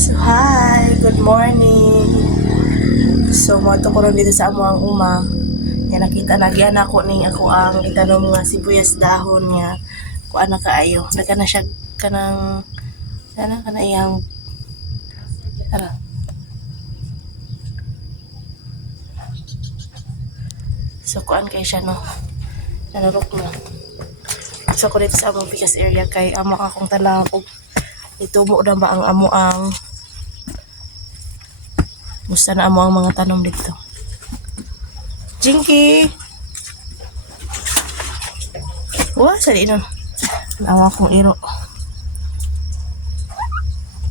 So hi, good morning. So moto ko ron dito sa amo ang uma. Yan nakita nagyan ako ning ako ang itanom nga sibuyas dahon nga kuan na kaayo. Daga na siya kanang kana iyang tara. So kuan kay siya no. Nanurok na. So ko dito sa among Picas area kay amo akong tanang og itubo na ba ang amo ang musta na amo ang mga tanom dito. Jinky! Wah, sali nun. Ang akong iro.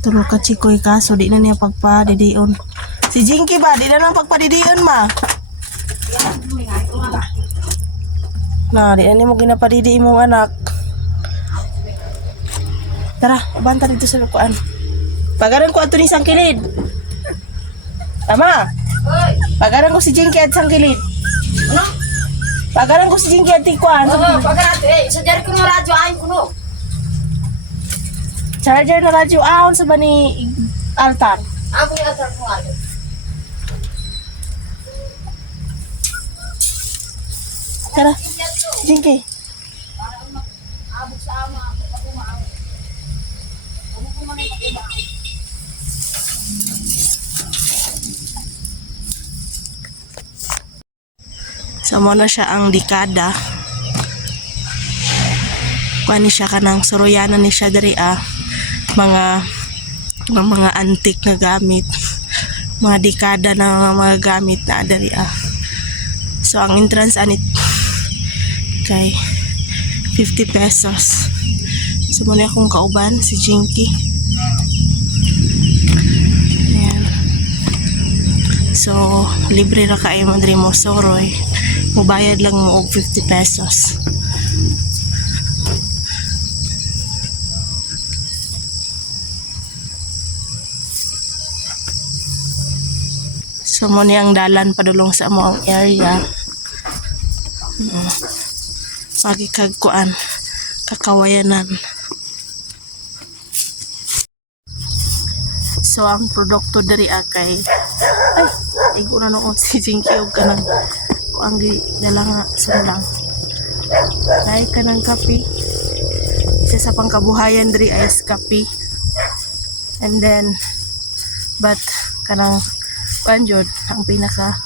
Tulog ka chikoy kaso di na niya pagpadidion. Si Jinky ba? Di na nang pagpadidion ma. Na, di na niya mo ginapadidi imong anak. Tara, banta dito sa lukuan. Pagaran ko ato ni Sangkilid. Tama? Pagaran ko si Jinky at Sangkilid. Ano? Pagaran ko si Jinky at Tikuan. Pagaran sadari ko ng radyo ayon ko no. Charger na radyo ahon sa ba ni Altan? Ako yung asar ko nga. Tara, Jinky. Abot sa ama. Ako maaw. Ako ko man yung iba. So mo na siya ang dekada. Kuan ni siya kanang suroyanan ni siya diri mga antik na gamit. Mga dekada na mga gamit na diri So ang entrance anit kay 50 pesos. So muna akong kauban si Jinky. Ayan. So libre ra kayo mo diri mo soroy. Mubayad lang mo og 50 pesos. So mo ang dalan padulong sa amo ang area. Magikagkuan kakawayanan. So ang produkto diri kay ay ko na noon si Jinky og kanang ang dala nga sulang. Kay kanang kape. Isa sa pangkabuhayan diri ay kape. And then but kanang panjod ang pinaka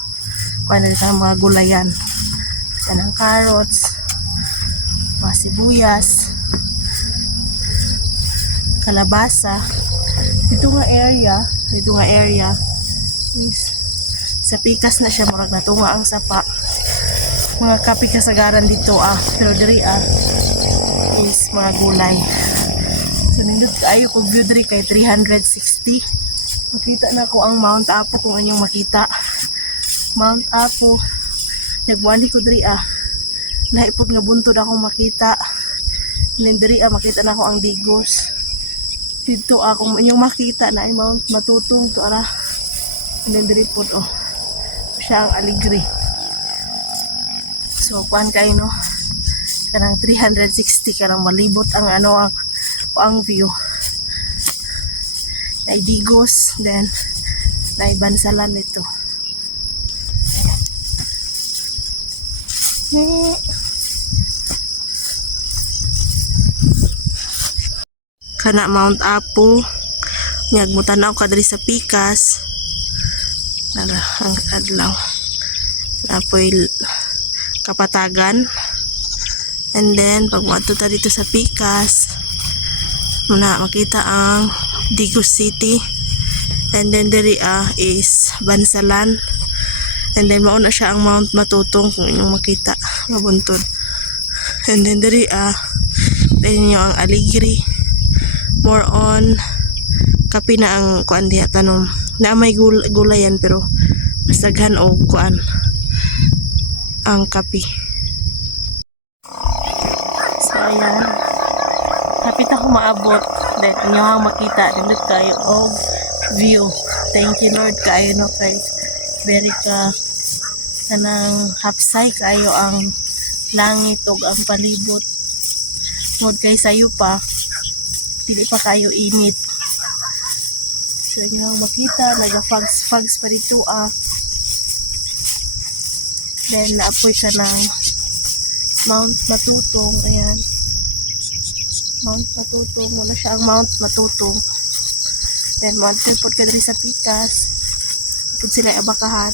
kuan diri sa mga gulayan. Kanang carrots, mga sibuyas, kalabasa. Dito nga area is sa pikas na siya murag natunga ang sapa. Mga kape kasagaran dito pero diri is mga gulay. So nindot kaayo kog view diri kay 360. Makita na ko ang Mount Apo kung anyong makita. Mount Apo. Nagmuani ko diri Naipod nga buntod akong makita. And diri makita na ko ang Digos. Dito kung inyong makita na ay Mount Matutong to ara. And then diri pod siya ang Aligre. So kuan kay no. Kanang 360 kanang malibot ang ang view. Nay Digos, then nay Bansalan nito. Kana Mount Apo nyagmutanaw ka diri sa pikas nara ang adlaw napoy kapatagan. And then pag moadto ta dito sa pikas muna makita ang Digos City. And then diri is Bansalan. And then mauna siya ang Mount Matutong kung inyong makita mabuntod. And then diri niyo ang Aligre. More on kape na ang kuan diha tanom. Na may gulayan pero mas daghan og kuan ang kape. So ayan. Kapit ako maabot. Then inyo ang makita dindot kayo og view. Thank you Lord kayo no kay very kanang hapsay kayo ang langit ug ang palibot. Mod kay sayo pa dili pa kayo init. So, inyo lang makita, naga-fags pa dito Then, naapoy ka ng Mount Matutong. Ayan. Mount Matutong. Wala siya ang Mount Matutong. Then, Mount Tripod ka diri sa Pikas. Pud sila abakahan.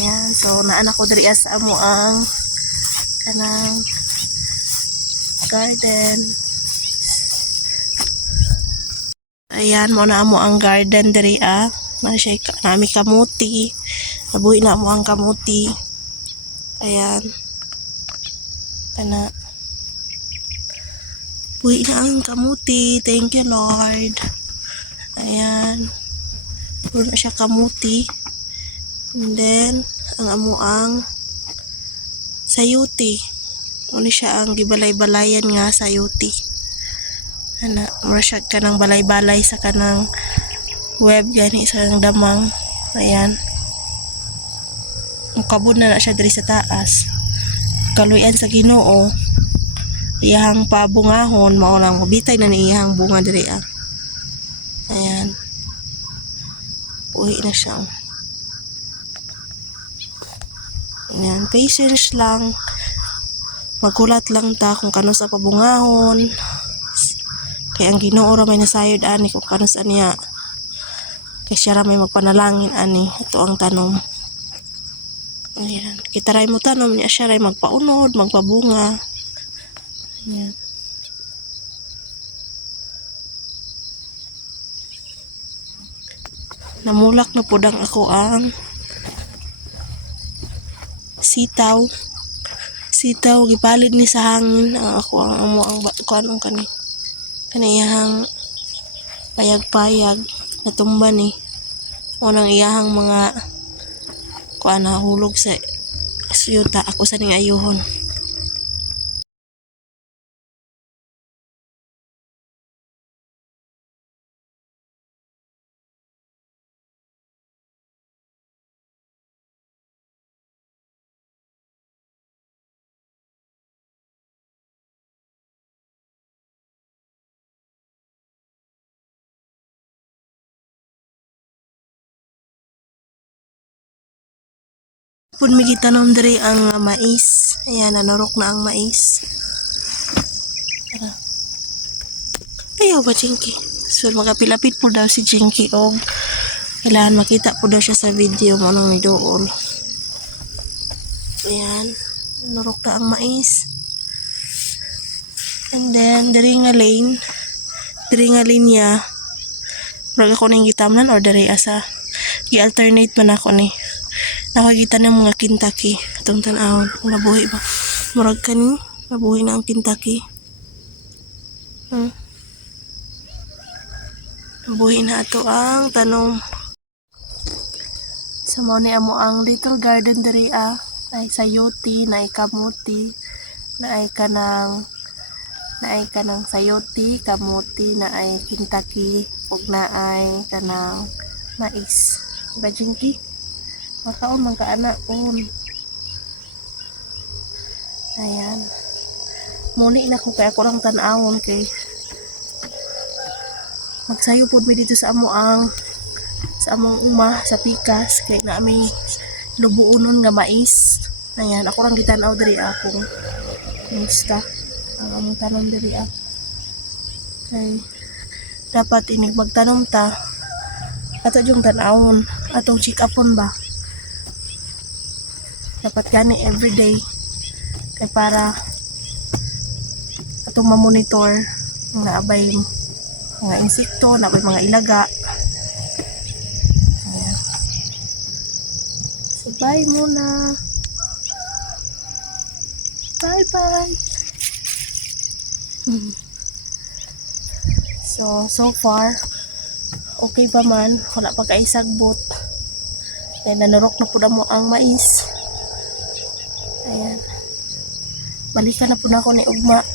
Ayan. So, naanak ko diri sa amo ang kanang garden. Ayan, mo na amo ang garden diri na siya nami kamuti. Nabuhi na mo ang kamuti. Ayan. Kana. Buhi na ang kamuti. Thank you, Lord. Ayan. Puro na siya kamuti. And then, ang amo ang sayuti. Ano siya ang gibalay-balayan nga sayuti. Ana, murasag ka ng balay-balay sa kanang web gani sa kanang damang. Ayan. Mukabod na siya diri sa taas. Kaluyan sa Ginoo. Iyahang pabungahon mao lang mabitay na ni iyahang bunga diri Ayan. Uwi na siya. Ayan, patience lang. Magulat lang ta kung kano sa pabungahon. Kaya ang Ginoo ra may nasayod ani kung kano sa niya. Kaya siya ra may magpanalangin ani. Ito ang tanom. Ayan. Kita ray mo tanom niya siya ray magpaunod, magpabunga. Ayan. Namulak na pudang ako ang sitaw. Sitaw gipalit ni sa hangin ang ako ang amo ang kuanong kaniyang payag-payag natumba ni unang iyahang mga kuana hulog sa suyuta ako sa ning ayuhon. Pud mi gitanom diri ang mais. Ayan, nanurok na ang mais. Ayaw ba, Jinky? So, magapilapit po daw si Jinky o kailangan makita po daw siya sa video mo nung doon. Ayan, nanurok na ang mais. And then, diri nga linya, murag ako ning gitamnan or diri asa, i-alternate man ako ni. Nakakita ng mga Kentucky. Itong tanawon. Nabuhi ba? Murag ka ni. Nabuhi na ang Kentucky. Nabuhi na ito ang tanom. Sa mo ni amo ang little garden diri ay sayuti, na ay kamuti, na ay kanang sayuti, kamuti, na ay Kentucky, ug na ay kanang mais. Ba, Jinky? Makaon man ka anak Ayan. Muli na ko kaya ako lang tanawon kay magsayo po mi dito sa among uma sa Pikas kay na may lubuunon nga mais. Ayan, ako lang gitanaw diri akong kumusta ang among tanom diri kay dapat inig magtanom ta ato yung tanawon atong check upon ba dapat gani everyday kay para atong mamonitor nga abay mga insekto, na abay mga ilaga. Ayan. So bye muna. Bye bye. So far okay pa man, wala pa kay sagbot. Then nanurok na pud mo ang mais. Ayan. Balikan na po na ako ni ugma.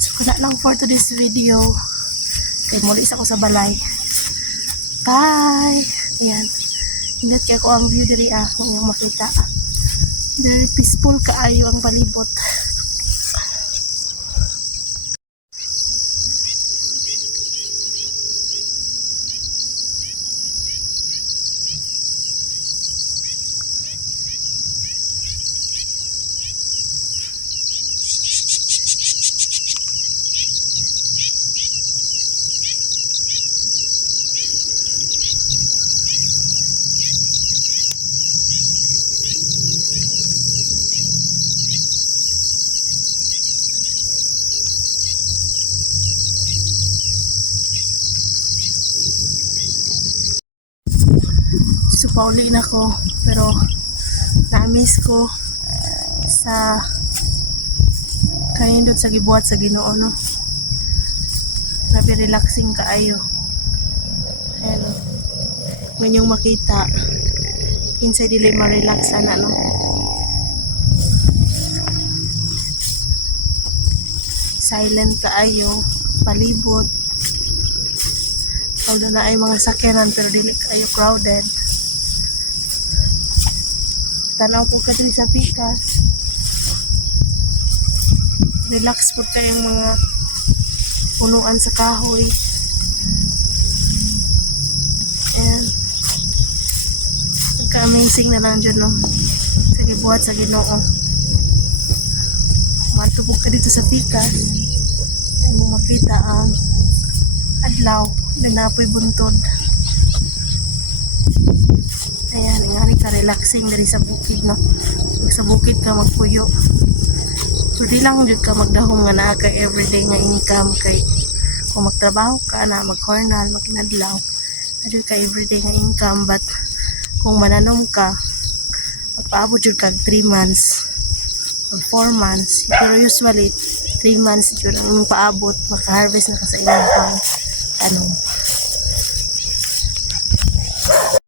So, kana lang for today's video. Kay muli sa ako sa balay. Bye! Ayan. Hindot kaya ko ang view diri kung yung makita. Very peaceful kaayo ang palibot. So pauli na ko, pero na-miss ko sa kanindot sa gibuhat sa Ginoo, no. Grabe relaxing kaayo. Ayan, no. Ngayon yung makita inside dili ma-relax sana, no. Silent kaayo, palibot. Although na ay mga sakyanan pero dili kayo crowded. Tanaw po ka diri sa pikas. Relax po kayong mga punuan sa kahoy. And nagka-amazing na lang dyan, no. Sa gibuhat sa Ginoo. Matupog ka dito sa pikas. Ay mo makita ang adlaw na napoy buntod. Ayan, ingani ka relaxing dari sa bukid, no. Pag sa bukid ka magpuyo. So di lang jud ka magdahom nga naa kay everyday nga income kay kung magtrabaho ka na mag-cornal, maginadlaw. Jud ka everyday nga income, but kung mananom ka magpaabot jud kag 3 months or 4 months. Pero usually 3 months jud ang paabot, maka-harvest na ka sa inyong pang tanong.